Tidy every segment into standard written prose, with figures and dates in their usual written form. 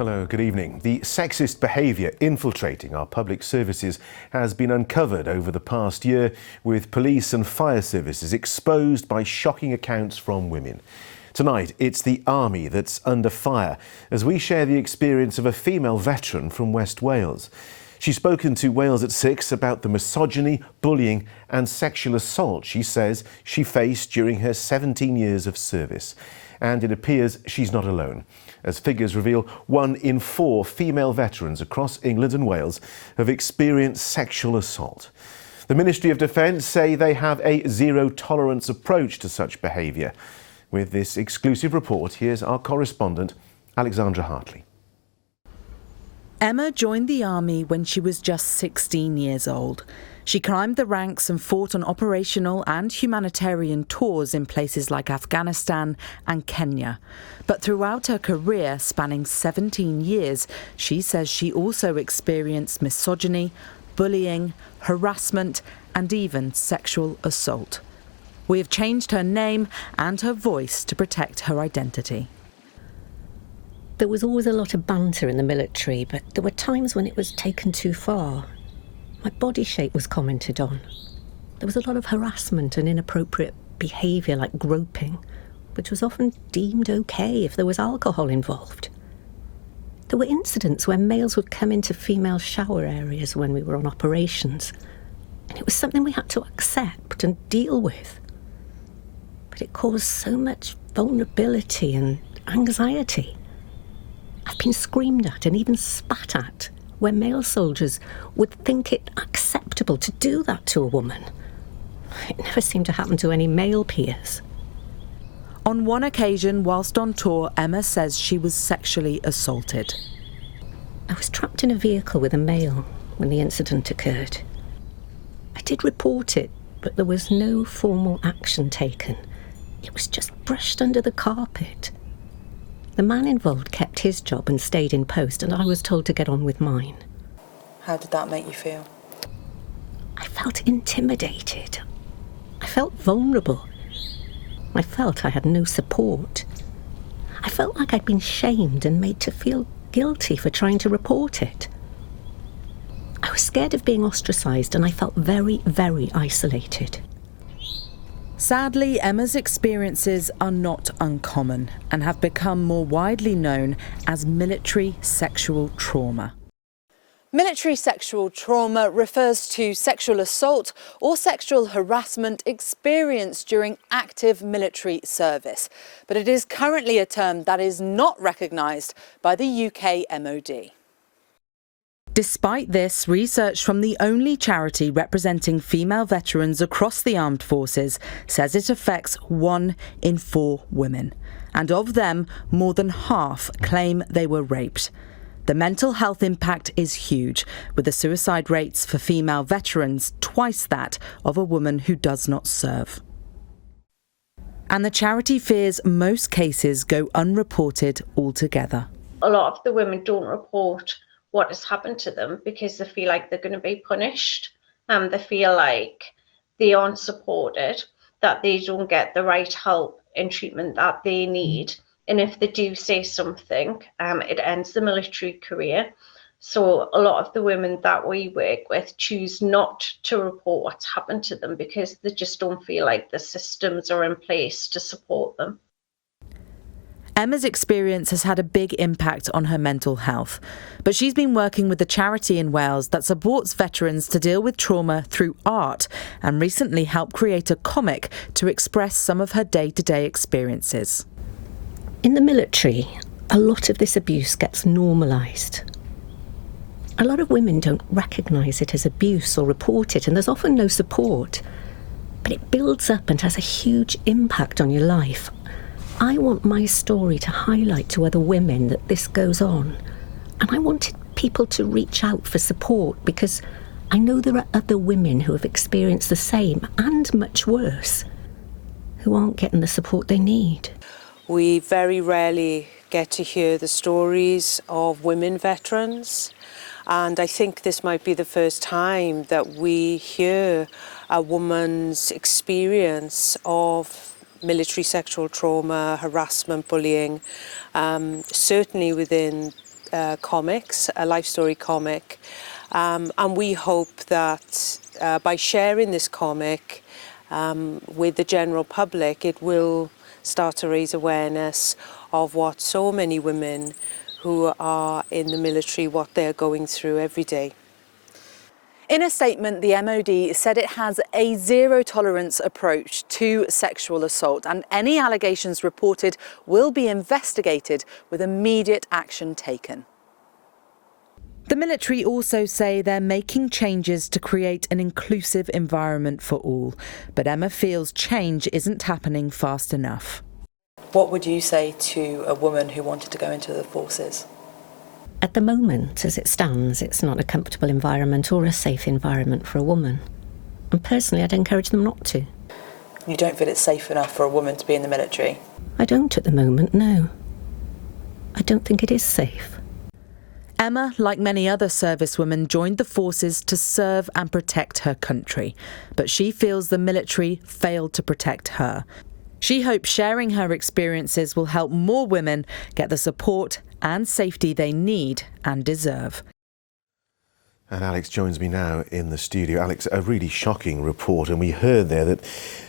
Hello, good evening. The sexist behaviour infiltrating our public services has been uncovered over the past year, with police and fire services exposed by shocking accounts from women. Tonight, it's the army that's under fire as we share the experience of a female veteran from West Wales. She's spoken to Wales at 6 about the misogyny, bullying and sexual assault she says she faced during her 17 years of service. And it appears she's not alone, as figures reveal 1 in 4 female veterans across England and Wales have experienced sexual assault. The Ministry of Defence say they have a zero-tolerance approach to such behaviour. With this exclusive report, here's our correspondent, Alexandra Hartley. Emma joined the army when she was just 16 years old. She climbed the ranks and fought on operational and humanitarian tours in places like Afghanistan and Kenya. But throughout her career, spanning 17 years, she says she also experienced misogyny, bullying, harassment and even sexual assault. We have changed her name and her voice to protect her identity. There was always a lot of banter in the military, but there were times when it was taken too far. My body shape was commented on. There was a lot of harassment and inappropriate behaviour like groping, which was often deemed okay if there was alcohol involved. There were incidents where males would come into female shower areas when we were on operations, and it was something we had to accept and deal with. But it caused so much vulnerability and anxiety. I've been screamed at and even spat at, where male soldiers would think it acceptable to do that to a woman. It never seemed to happen to any male peers. On one occasion, whilst on tour, Emma says she was sexually assaulted. I was trapped in a vehicle with a male when the incident occurred. I did report it, but there was no formal action taken. It was just brushed under the carpet. The man involved kept his job and stayed in post, and I was told to get on with mine. How did that make you feel? I felt intimidated. I felt vulnerable. I felt I had no support. I felt like I'd been shamed and made to feel guilty for trying to report it. I was scared of being ostracised, and I felt very, very isolated. Sadly, Emma's experiences are not uncommon and have become more widely known as military sexual trauma. Military sexual trauma refers to sexual assault or sexual harassment experienced during active military service. But it is currently a term that is not recognised by the UK MOD. Despite this, research from the only charity representing female veterans across the armed forces says it affects 1 in 4 women. And of them, more than half claim they were raped. The mental health impact is huge, with the suicide rates for female veterans twice that of a woman who does not serve. And the charity fears most cases go unreported altogether. A lot of the women don't report what has happened to them because they feel like they're going to be punished, and they feel like they aren't supported, that they don't get the right help and treatment that they need. And if they do say something, it ends the military career. So a lot of the women that we work with choose not to report what's happened to them because they just don't feel like the systems are in place to support them. Emma's experience has had a big impact on her mental health, but she's been working with a charity in Wales that supports veterans to deal with trauma through art and recently helped create a comic to express some of her day-to-day experiences. In the military, a lot of this abuse gets normalised. A lot of women don't recognise it as abuse or report it, and there's often no support. But it builds up and has a huge impact on your life. I want my story to highlight to other women that this goes on. And I wanted people to reach out for support because I know there are other women who have experienced the same and much worse, who aren't getting the support they need. We very rarely get to hear the stories of women veterans, and I think this might be the first time that we hear a woman's experience of military sexual trauma, harassment, bullying, certainly within comics, a life story comic, and we hope that by sharing this comic with the general public, it will start to raise awareness of what so many women who are in the military, what they're going through every day. In a statement, the MOD said it has a zero-tolerance approach to sexual assault, and any allegations reported will be investigated with immediate action taken. The military also say they're making changes to create an inclusive environment for all, but Emma feels change isn't happening fast enough. What would you say to a woman who wanted to go into the forces? At the moment, as it stands, it's not a comfortable environment or a safe environment for a woman. And personally, I'd encourage them not to. You don't feel it's safe enough for a woman to be in the military? I don't at the moment, no. I don't think it is safe. Emma, like many other servicewomen, joined the forces to serve and protect her country. But she feels the military failed to protect her. She hopes sharing her experiences will help more women get the support and safety they need and deserve. And Alex joins me now in the studio. Alex, a really shocking report, and we heard there that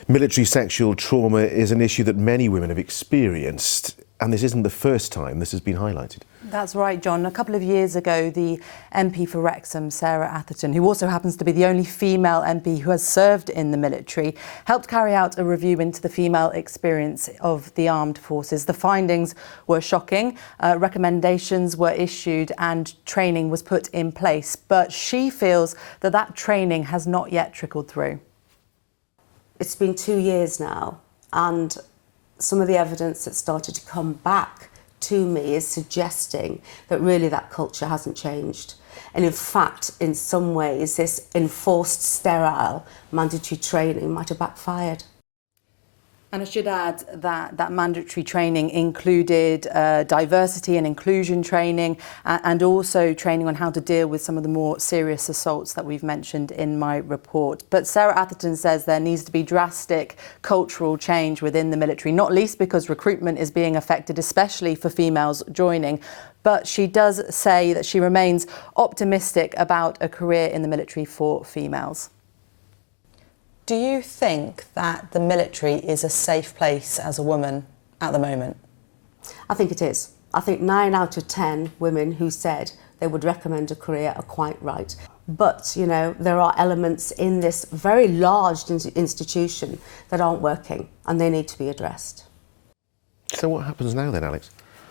military sexual trauma is an issue that many women have experienced, and this isn't the first time this has been highlighted. That's right, John. A couple of years ago, the MP for Wrexham, Sarah Atherton, who also happens to be the only female MP who has served in the military, helped carry out a review into the female experience of the armed forces. The findings were shocking. Recommendations were issued and training was put in place. But she feels that that training has not yet trickled through. It's been 2 years now, and some of the evidence that started to come back to me is suggesting that really that culture hasn't changed. And in fact, in some ways, this enforced, sterile, mandatory training might have backfired. And I should add that that mandatory training included diversity and inclusion training and also training on how to deal with some of the more serious assaults that we've mentioned in my report. But Sarah Atherton says there needs to be drastic cultural change within the military, not least because recruitment is being affected, especially for females joining. But she does say that she remains optimistic about a career in the military for females. Do you think that the military is a safe place as a woman at the moment? I think it is. I think 9 out of 10 women who said they would recommend a career are quite right. But, you know, there are elements in this very large institution that aren't working, and they need to be addressed. So what happens now then, Alex?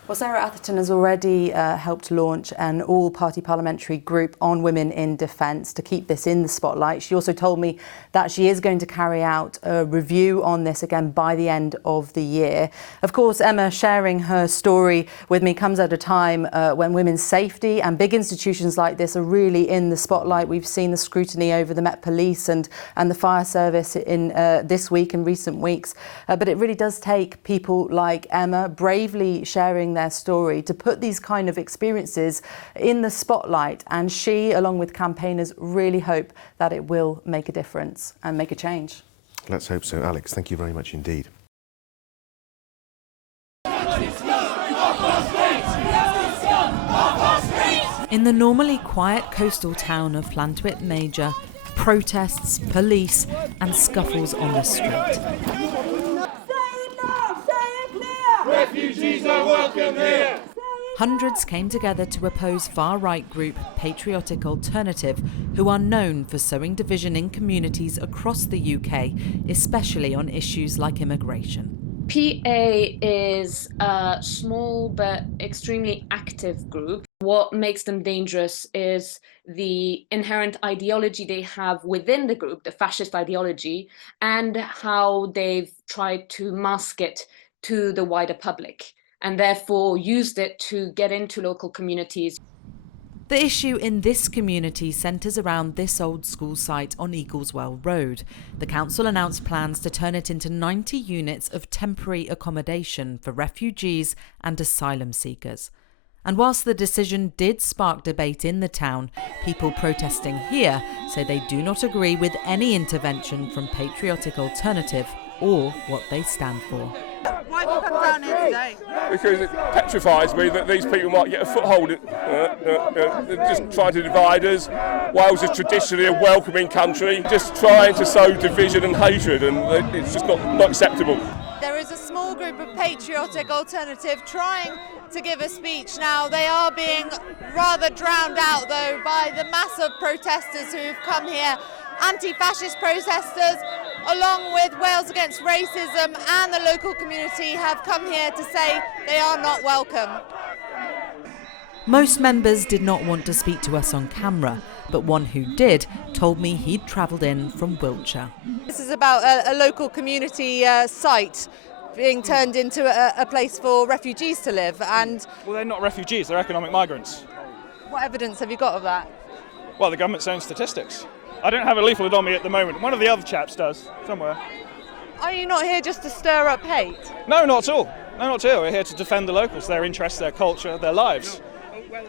Well, Sarah Atherton has already helped launch an all-party parliamentary group on women in defence to keep this in the spotlight. She also told me that she is going to carry out a review on this again by the end of the year. Of course, Emma sharing her story with me comes at a time when women's safety and big institutions like this are really in the spotlight. We've seen the scrutiny over the Met Police and the fire service in this week and recent weeks. But it really does take people like Emma bravely sharing their story to put these kind of experiences in the spotlight, and she, along with campaigners, really hope that it will make a difference and make a change. Let's hope so. Alex, thank you very much indeed. In the normally quiet coastal town of Llantwit Major, protests, police and scuffles on the street. Refugees are welcome here! Hundreds came together to oppose far-right group Patriotic Alternative, who are known for sowing division in communities across the UK, especially on issues like immigration. PA is a small but extremely active group. What makes them dangerous is the inherent ideology they have within the group, the fascist ideology, and how they've tried to mask it to the wider public, and therefore used it to get into local communities. The issue in this community centres around this old school site on Eagleswell Road. The council announced plans to turn it into 90 units of temporary accommodation for refugees and asylum seekers. And whilst the decision did spark debate in the town, people protesting here say they do not agree with any intervention from Patriotic Alternative or what they stand for. Why have you come down here today? Because it petrifies me that these people might get a foothold. They're just trying to divide us. Wales is traditionally a welcoming country, just trying to sow division and hatred, and it's just not acceptable. There is a small group of patriotic alternative trying to give a speech now. They are being rather drowned out, though, by the mass of protesters who've come here. Anti-fascist protesters, along with Wales Against Racism and the local community, have come here to say they are not welcome. Most members did not want to speak to us on camera, but one who did told me he'd travelled in from Wiltshire. This is about a local community site being turned into a place for refugees to live. And well, they're not refugees, they're economic migrants. What evidence have you got of that? Well, the government's own statistics. I don't have a leaflet on me at the moment. One of the other chaps does, somewhere. Are you not here just to stir up hate? No, not at all. No, not at all. We're here to defend the locals, their interests, their culture, their lives.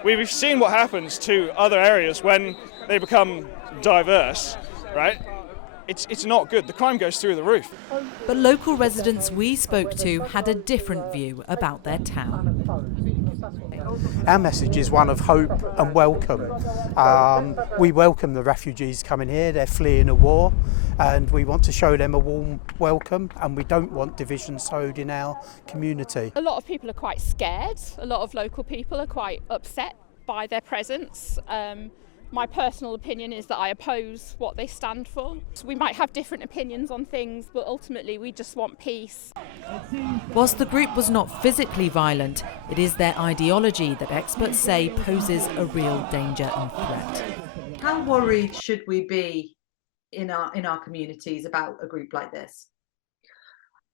We've seen what happens to other areas when they become diverse, right? It's not good. The crime goes through the roof. But local residents we spoke to had a different view about their town. Our message is one of hope and welcome. We welcome the refugees coming here. They're fleeing a war, and we want to show them a warm welcome, and we don't want division sowed in our community. A lot of people are quite scared. A lot of local people are quite upset by their presence. My personal opinion is that I oppose what they stand for. So we might have different opinions on things, but ultimately we just want peace. Whilst the group was not physically violent, it is their ideology that experts say poses a real danger and threat. How worried should we be in our communities about a group like this?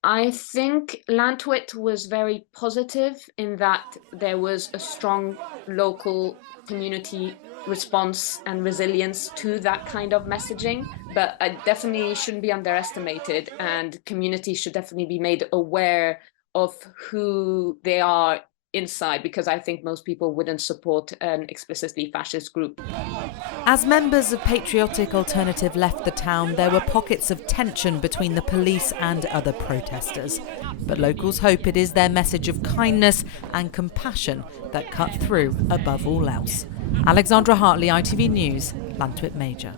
I think Llantwit was very positive in that there was a strong local community response and resilience to that kind of messaging, but it definitely shouldn't be underestimated, and communities should definitely be made aware of who they are inside, because I think most people wouldn't support an explicitly fascist group. As members of Patriotic Alternative left the town, there were pockets of tension between the police and other protesters. But locals hope it is their message of kindness and compassion that cut through above all else. Alexandra Hartley, ITV News, Llantwit Major.